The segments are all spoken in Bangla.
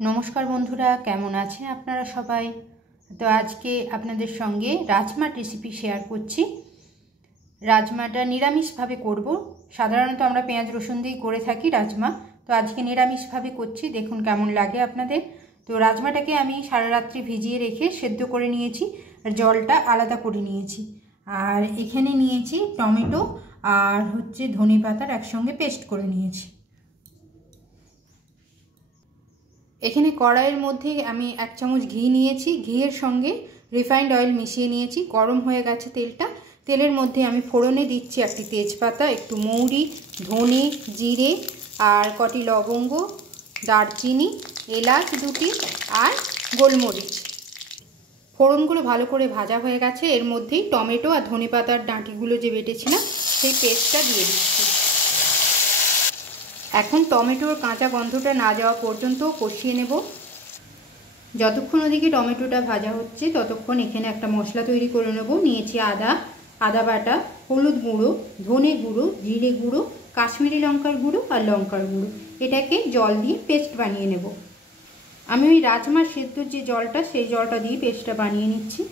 নমস্কার বন্ধুরা, কেমন আছেন আপনারা সবাই? তো আজকে আপনাদের সঙ্গে রাজমার রেসিপি শেয়ার করছি। রাজমাটা নিরামিষভাবে করব। সাধারণত আমরা পেঁয়াজ রসুন দিয়ে করে থাকি রাজমা, তো আজকে নিরামিষভাবে করছি। দেখুন কেমন লাগে আপনাদের। তো রাজমাটাকে আমি সারা রাত্রি ভিজিয়ে রেখে সেদ্ধ করে নিয়েছি, আর জলটা আলাদা করে নিয়েছি। আর এখানে নিয়েছি টমেটো আর ধনে পাতার একসঙ্গে পেস্ট করে নিয়েছি। এখানে কড়াইয়ের মধ্যে আমি 1 চামচ ঘি নিয়েছি, ঘিয়ের সঙ্গে রিফাইন্ড অয়েল মিশিয়ে নিয়েছি। গরম হয়ে গেছে তেলটা, তেলের মধ্যে আমি ফোড়নে দিচ্ছি একটি তেজপাতা, একটু মৌরি, ধনে, জিরে আর কটি লবঙ্গ, দারচিনি, এলাচ 2টি আর গোলমরিচ। ফোড়নগুলো ভালো করে ভাজা হয়ে গেছে। এর মধ্যেই টমেটো আর ধনে পাতার ডাঁটিগুলো যে বেটেছিলাম সেই পেস্টটা দিয়ে দিচ্ছি। এখন টমেটোর কাঁচা গন্ধটা না যাওয়া পর্যন্ত কষিয়ে নেব। যতক্ষণ ওদিকে টমেটোটা ভাজা হচ্ছে ততক্ষণ এখানে একটা মশলা তৈরি করে নেব। নিয়েছি আদা বাটা, হলুদ গুঁড়ো, ধনে গুঁড়ো, জিরে গুঁড়ো, কাশ্মীরি লঙ্কার গুঁড়ো আর লঙ্কার গুঁড়ো। এটাকে জল দিয়ে পেস্ট বানিয়ে নেব। আমি ওই রাজমার সেদ্ধর যে জলটা, সেই জলটা দিয়ে পেস্টটা বানিয়ে নিচ্ছি।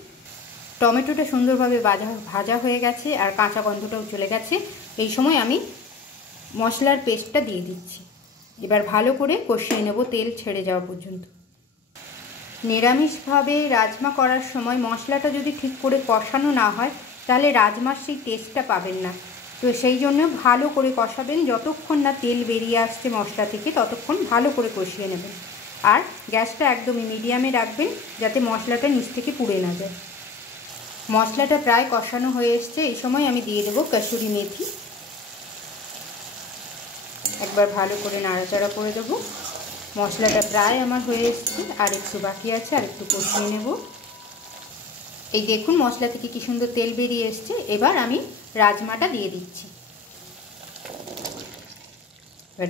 টমেটোটা সুন্দরভাবে ভাজা হয়ে গেছে আর কাঁচা গন্ধটাও চলে গেছে। এই সময় আমি মশলার পেস্টটা দিয়ে দিচ্ছি। এবার ভালো করে কষিয়ে নেব তেল ছেড়ে যাওয়া পর্যন্ত। নিরামিষভাবে রাজমা করার সময় মশলাটা যদি ঠিক করে কষানো না হয় তাহলে রাজমার সেই টেস্টটা পাবেন না। তো সেই জন্য ভালো করে কষাবেন। যতক্ষণ না তেল বেরিয়ে আসছে মশলা থেকে ততক্ষণ ভালো করে কষিয়ে নেবেন। আর গ্যাসটা একদমই মিডিয়ামে রাখবেন যাতে মশলাটা নিচ থেকে পুড়ে না যায়। মশলাটা প্রায় কষানো হয়ে এসছে। এই সময় আমি দিয়ে দেবো কসুরি মেথি। একবার ভালো করে নাড়াচাড়া করে দেবো। মশলাটা প্রায় আমার হয়ে এসছে, আর একটু বাকি আছে, আর একটু কষিয়ে নেব। এই দেখুন মশলা থেকে কি সুন্দর তেল বেরিয়ে এসছে। এবার আমি রাজমাটা দিয়ে দিচ্ছি।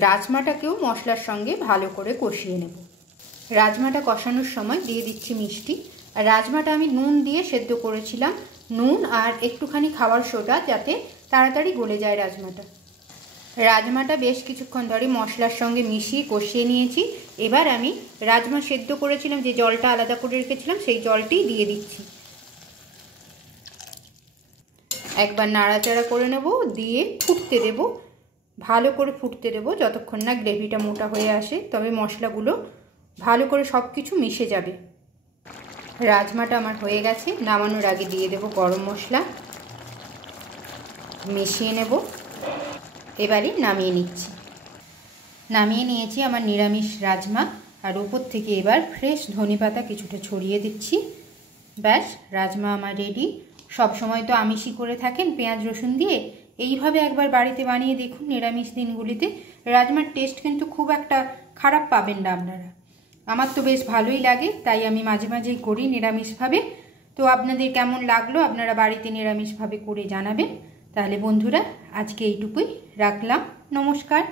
রাজমাটাকেও মশলার সঙ্গে ভালো করে কষিয়ে নেব। রাজমাটা কষানোর সময় দিয়ে দিচ্ছি মিষ্টি। আর রাজমাটা আমি নুন দিয়ে সেদ্ধ করেছিলাম, নুন আর একটুখানি খাবার সোডা, যাতে তাড়াতাড়ি গলে যায় রাজমাটা। রাজমাটা বেশ কিছুক্ষণ ধরে মশলার সঙ্গে মিশিয়ে কষিয়ে নিয়েছি। এবার আমি রাজমা সেদ্ধ করেছিলাম যে জলটা আলাদা করে রেখেছিলাম সেই জলটি দিয়ে দিচ্ছি। একবার নাড়াচাড়া করে নেব, দিয়ে ফুটতে দেব। ভালো করে ফুটতে দেব যতক্ষণ না গ্রেভিটা মোটা হয়ে আসে, তবে মশলাগুলো ভালো করে সব কিছু মিশে যাবে। রাজমাটা আমার হয়ে গেছে। নামানোর আগে দিয়ে দেব গরম মশলা, মিশিয়ে নেব। এবারে নামিয়ে নিচ্ছি। নামিয়ে নিয়েছি আমার নিরামিষ রাজমা, আর উপর থেকে এবার ফ্রেশ ধনেপাতা কিছুটা ছড়িয়ে দিচ্ছি। ব্যাস, রাজমা আমার রেডি। সব সময় তো আমিষই করে থাকেন পেঁয়াজ রসুন দিয়ে, এইভাবে একবার বাড়িতে বানিয়ে দেখুন নিরামিষ দিনগুলিতে। রাজমার টেস্ট কিন্তু খুব একটা খারাপ পাবেন না আপনারা। আমার তো বেশ ভালোই লাগে, তাই আমি মাঝে মাঝেই করি নিরামিষভাবে। তো আপনাদের কেমন লাগলো আপনারা বাড়িতে নিরামিষভাবে করে জানাবেন। তাহলে বন্ধুরা আজকে এইটুকুই রাখলাম। নমস্কার।